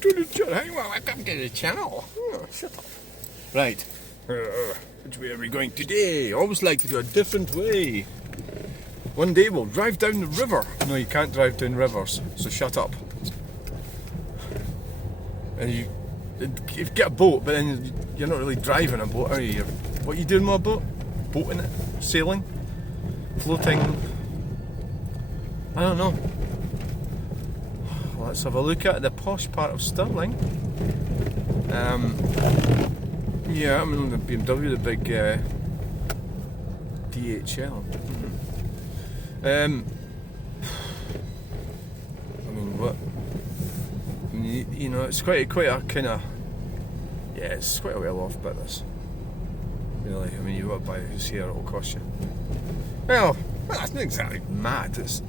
to the channel. Welcome to the channel. Oh, shut up. Right. Which way are we going today? I always like to do a different way. One day we'll drive down the river. No, you can't drive down rivers, so shut up. And you get a boat, but then you're not really driving a boat, are you? What are you doing with a boat? Boating it? Sailing? Floating? I don't know. Let's have a look at the posh part of Stirling. Yeah, I'm in the BMW, the big DHL. I mean, what? You know, it's quite a kind of, yeah, it's quite a well off bit, this. Really, I mean, you want to buy a house here, it'll cost you. Well, that's not exactly mad. It's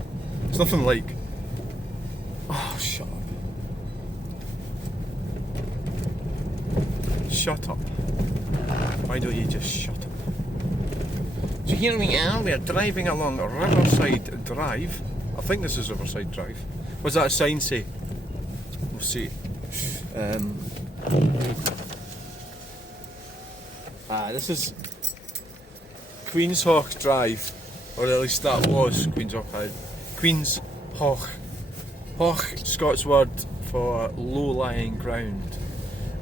nothing like. Oh, shut up. Shut up. Why don't you just shut up? So here we are, we're driving along Riverside Drive. I think this is Riverside Drive. What's that sign say? We'll see. This is Queen's Hawk Drive. Or at least that was Queen's Hawk. Queen's Hawk. Hawk, Scots word for low-lying ground.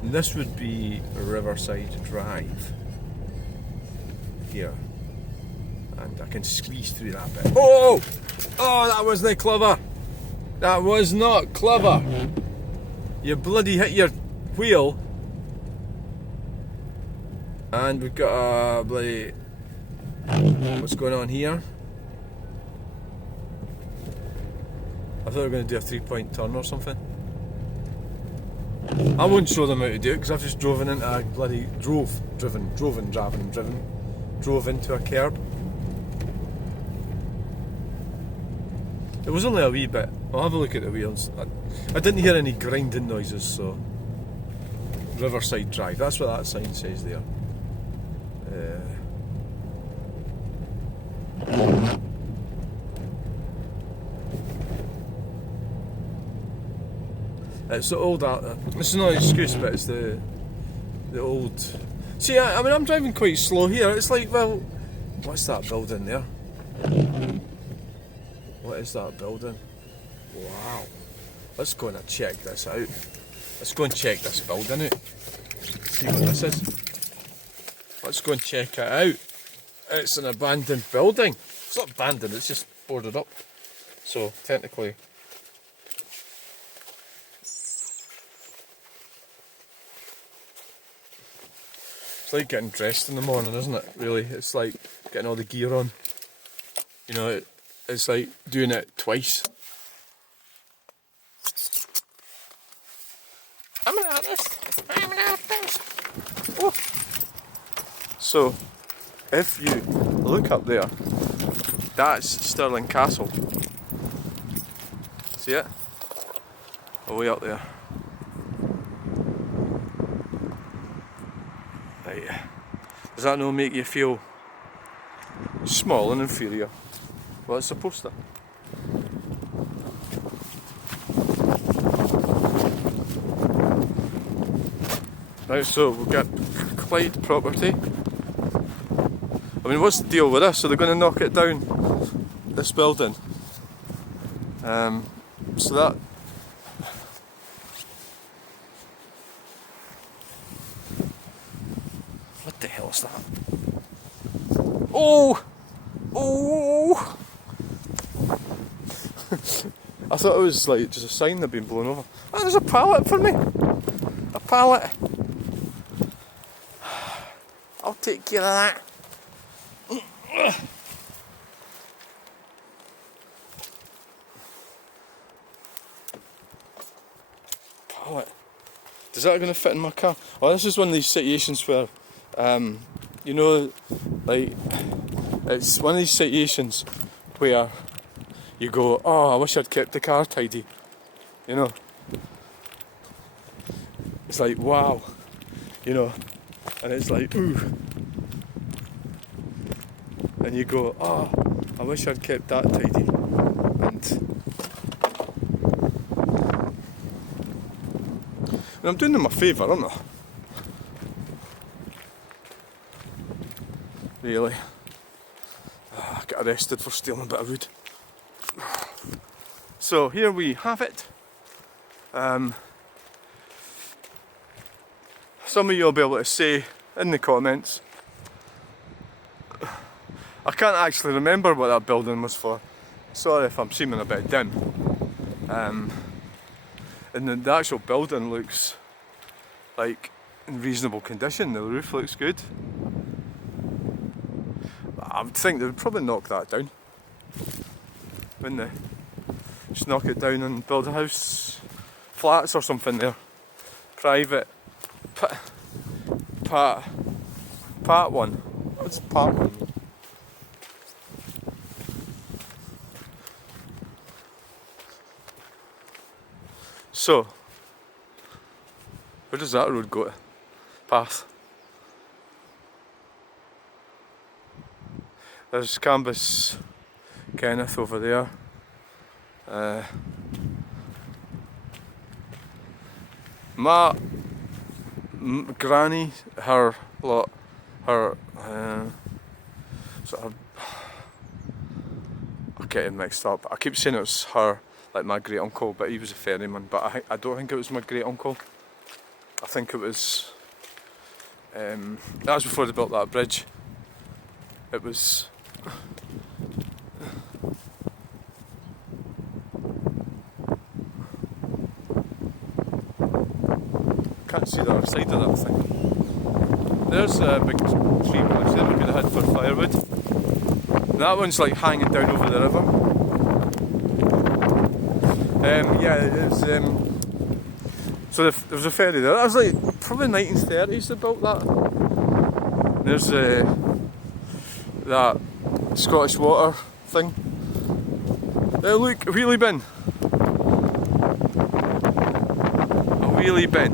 And this would be Riverside Drive. Here. And I can squeeze through that bit. Oh! Oh, that wasn't clever! That was not clever! You bloody hit your wheel. And we've got a bloody... What's going on here? I thought we were going to do a 3-point turn or something. I won't show them how to do it because I've just drove into a bloody... Drove into a curb. It was only a wee bit. I'll have a look at the wheels. I didn't hear any grinding noises, so... Riverside Drive, that's what that sign says there. It's the old, this is not an excuse, but it's the old... See, I mean, I'm driving quite slow here. It's like, well, what's that building there? What is that building? Wow. Let's go and check this out. Let's go and check this building out. See what this is. Let's go and check it out. It's an abandoned building. It's not abandoned, it's just boarded up. So, technically... It's like getting dressed in the morning, isn't it? Really, it's like getting all the gear on. You know, it's like doing it twice. I'm an artist. I'm an artist. Oh. So, if you look up there, that's Stirling Castle. See it? All the way up there. Right. Does that not make you feel small and inferior? Well, it's supposed to. Right, so we've got Clyde property. I mean, what's the deal with this? So they're going to knock it down, this building. So that... What the hell is that? Oh! Oh! I thought it was like just a sign that had been blown over. Oh, there's a pallet for me! A pallet! I'll take care of that. Pallet. Is that going to fit in my car? Oh, this is one of these situations where, you know, like, it's one of these situations where you go, oh, I wish I'd kept the car tidy. You know? It's like, wow. You know? And it's like, ooh. And you go, oh, I wish I'd kept that tidy. And And I'm doing them a favour, aren't I? Really. I got arrested for stealing a bit of wood. So here we have it. Some of you will be able to say in the comments. I can't actually remember what that building was for. Sorry if I'm seeming a bit dim. And the actual building looks like in reasonable condition. The roof looks good. I would think they would probably knock that down, wouldn't they? Just knock it down and build a house, flats or something there. Private. Part one. What's part one? So, where does that road go to? Path. There's Cambuskenneth over there. My granny, her sort of, I get it mixed up. I keep saying it was her, like my great uncle, but he was a ferryman. But I don't think it was my great uncle. I think it was. That was before they built that bridge. It was. Can't see the other side of that thing. There's a big tree branch there. Maybe they had for firewood. And that one's like hanging down over the river. Yeah, it was. So there was a ferry there. That was like probably 1930s they built that. There's that Scottish water thing. Look, a wheelie bin. A wheelie bin.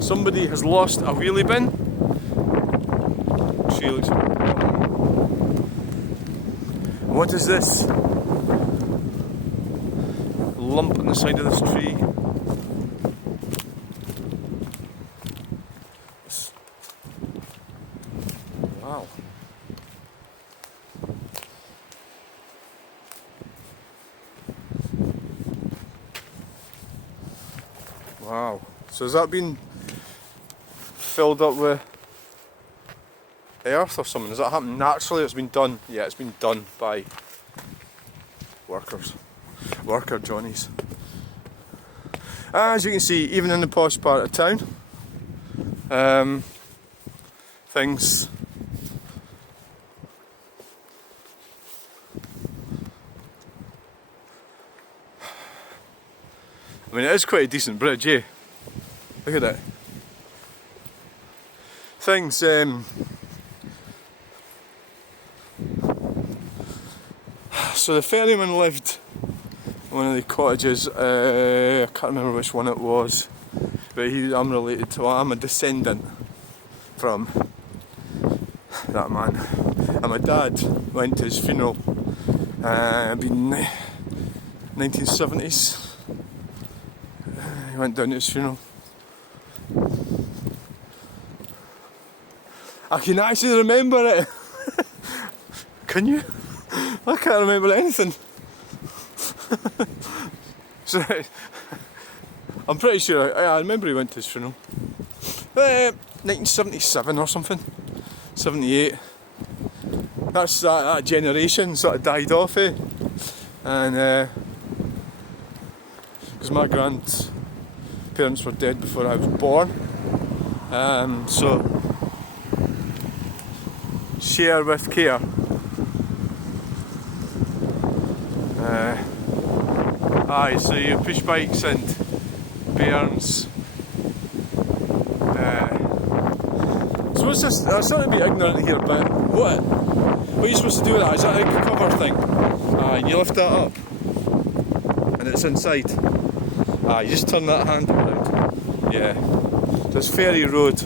Somebody has lost a wheelie bin. She looks. What is this? Lump on the side of this tree. Wow. Wow. So has that been filled up with earth or something? Does that happen naturally? It's been done. Yeah, it's been done by worker Johnnies. As you can see, even in the posh part of town, things I mean, it is quite a decent bridge, eh? Look at that. Things so the ferryman lived in one of the cottages. I can't remember which one it was, but I'm related to. I'm a descendant from that man. And my dad went to his funeral. It'd been 1970s. He went down to his funeral. I can actually remember it. Can you? I can't remember anything. So, I'm pretty sure, I remember he went to his funeral. 1977 or something. 78. That's that generation sort of died off, eh? And because my grandparents were dead before I was born. So share with care. Aye, so you push bikes and bairns. So what's this? I'm starting to be ignorant here, but what are you supposed to do with that? Is that like a cover thing? You lift that up and it's inside. You just turn that handle around. Yeah. There's Ferry Road.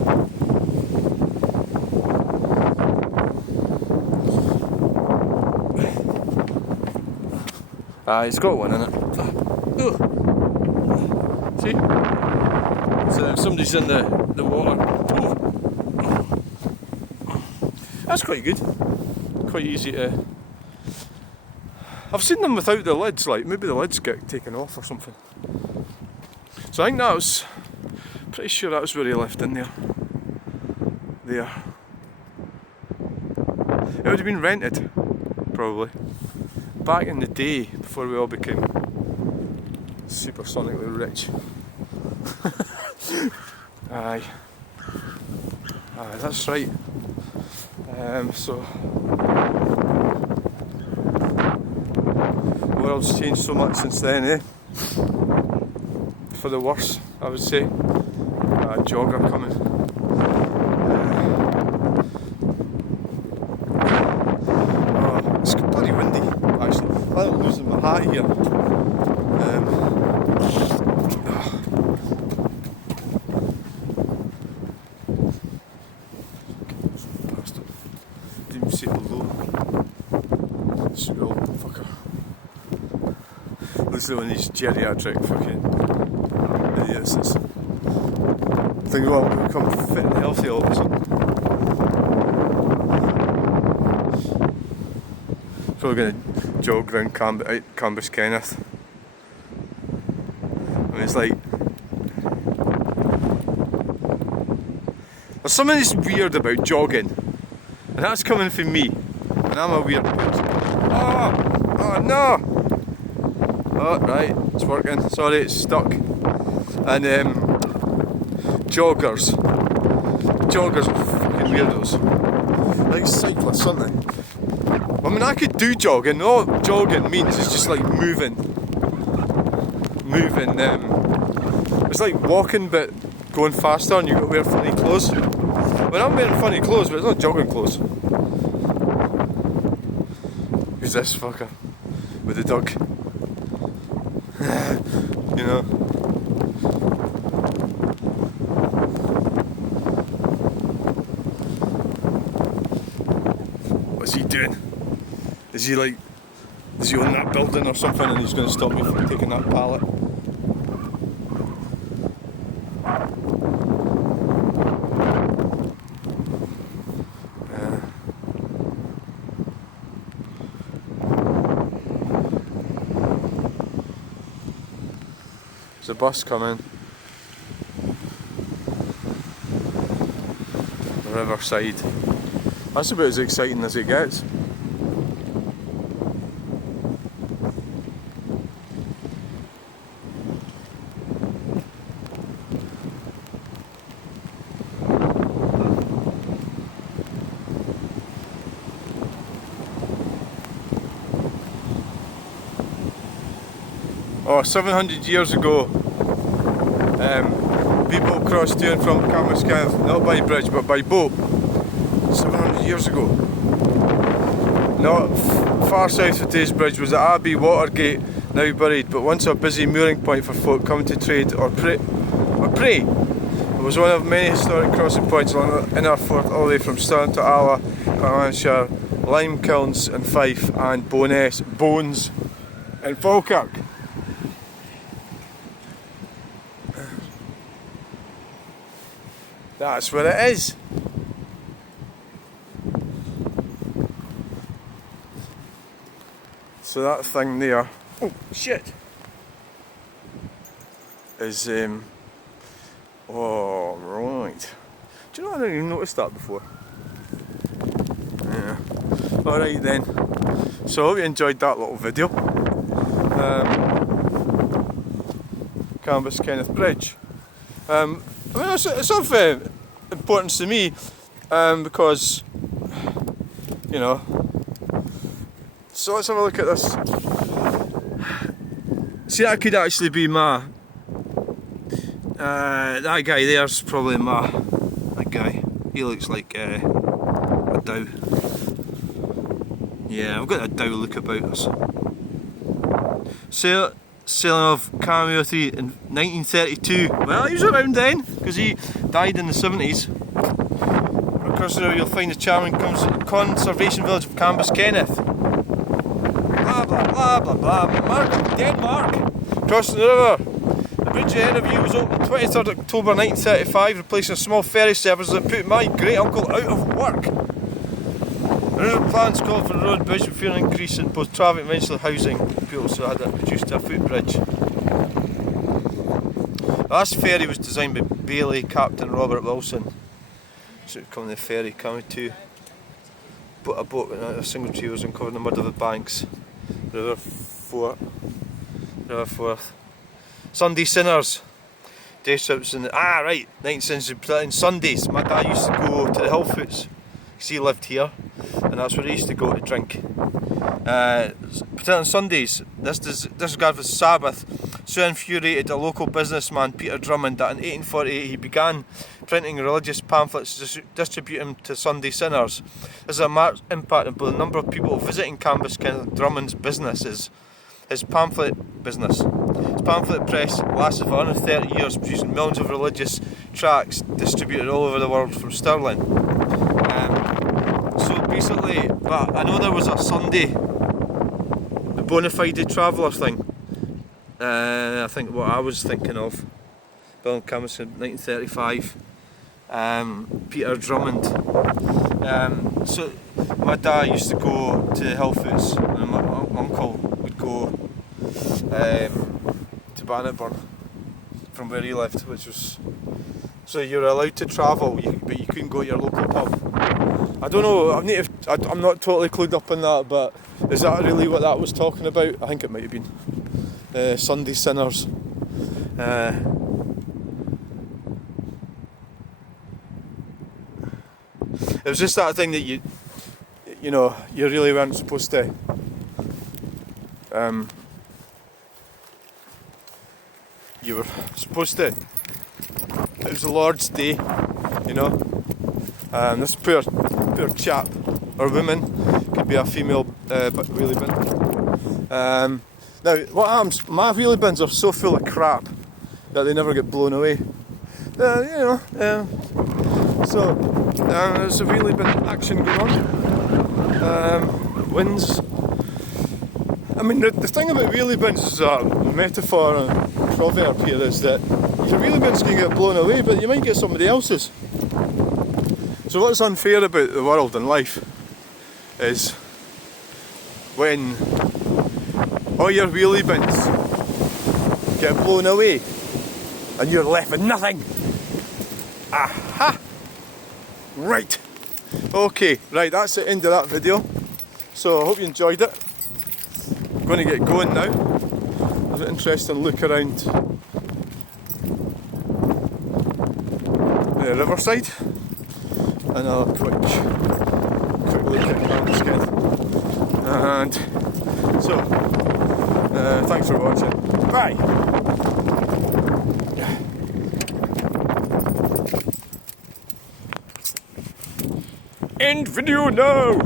It's got one in it. See? So somebody's in the water. That's quite good. Quite easy to... I've seen them without the lids, like maybe the lids get taken off or something. So I think that was... Pretty sure that was where he left in there. There. It would have been rented, probably. Back in the day, before we all became supersonically rich. Aye. Aye, that's right. So... The world's changed so much since then, eh? For the worse, I would say. Jogger coming. It's bloody windy, actually. I'm losing my hat here. Didn't even see it below. Swell fucker. Looks like one of these geriatric fucking idiots. Think well, we become fit and healthy all of a sudden. So we're going to jog around Cambuskenneth. I mean, it's like... There's something that's weird about jogging. And that's coming from me. And I'm a weird person. Oh! Oh no! Oh, right, it's working. Sorry, it's stuck. And joggers. Joggers are fucking weirdos. Like cyclists, aren't they? I mean, I could do jogging. All jogging means is just like moving. It's like walking but going faster and you've got to wear funny clothes. Well, I'm wearing funny clothes, but it's not jogging clothes. Who's this fucker? With the dog. You know. What's he doing? Is he own that building or something and he's going to stop me from taking that pallet? There's a bus coming. Riverside. That's about as exciting as it gets. Oh, 700 years ago, people crossed to and from Cambuskenneth, not by bridge but by boat. 700 years ago. Not far south of today's bridge was the Abbey Watergate, now buried, but once a busy mooring point for folk coming to trade or pray. It was one of many historic crossing points along the inner Forth all the way from Stirling to Pallet, Carmarthenshire, lime kilns in Fife and Bones in Falkirk. That's where it is. So that thing there, oh shit, is oh right. Do you know I didn't even notice that before? Yeah. Alright then. So I hope you enjoyed that little video. Cambuskenneth Bridge. I mean, it's of importance to me because, you know. So let's have a look at this. See, that could actually be my. That guy there's probably that guy. He looks like a Dow. Yeah, I've got a Dow look about us. Sailing off Cameo 3 in 1932. Well, he was around then, because he died in the 70s. Across there you'll find the charming conservation village of Cambuskenneth. blah blah blah blah. Mark from Denmark, crossing the river. The bridge at Enerview was opened 23rd October 1935, replacing a small ferry service that put my great uncle out of work. Original plans called for the road bridge with an increase in both traffic and eventually housing. People also had it reduced to a footbridge. The last ferry was designed by Bailey Captain Robert Wilson. So it come the ferry coming to a boat with a single tree was uncovered in the mud of the banks. River Forth. Sunday sinners. Day trips in the 19th century, particularly Sundays. My dad used to go to the Hillfoots, because he lived here, and that's where he used to go to drink. Particularly on Sundays, this disregard for Sabbath so infuriated a local businessman, Peter Drummond, that in 1848 he began printing religious pamphlets to distribute them to Sunday sinners. This has a marked impact on both the number of people visiting Cambuskenneth and Drummond's businesses. His pamphlet press lasted for 130 years, producing millions of religious tracts distributed all over the world from Stirling. So basically, but I know there was a Sunday, the bona fide traveller thing. I think what I was thinking of, Bill and Camus in 1935, Peter Drummond. So my dad used to go to the Hillfoots, and my uncle would go to Bannockburn from where he lived, which was, so you're allowed to travel, but you couldn't go to your local pub. I don't know, I'm not totally clued up on that, but is that really what that was talking about? I think it might have been. Sunday sinners. It was just that thing that you really weren't supposed to. You were supposed to. It was the Lord's Day, this poor chap or woman, could be a female wheelie bin. Now, what happens? My wheelie bins are so full of crap that they never get blown away. So there's a wheelie bin action going on. Winds. I mean, the thing about wheelie bins is a metaphor and a proverb here is that your wheelie bins can get blown away, but you might get somebody else's. So what's unfair about the world and life is when all your wheelie bins get blown away and you're left with nothing. Aha! Right. Okay, right, that's the end of that video. So I hope you enjoyed it. I'm going to get going now. Have an interesting look around the Riverside. And a quick look at Cambuskenneth. And so, thanks for watching. Bye! End video now!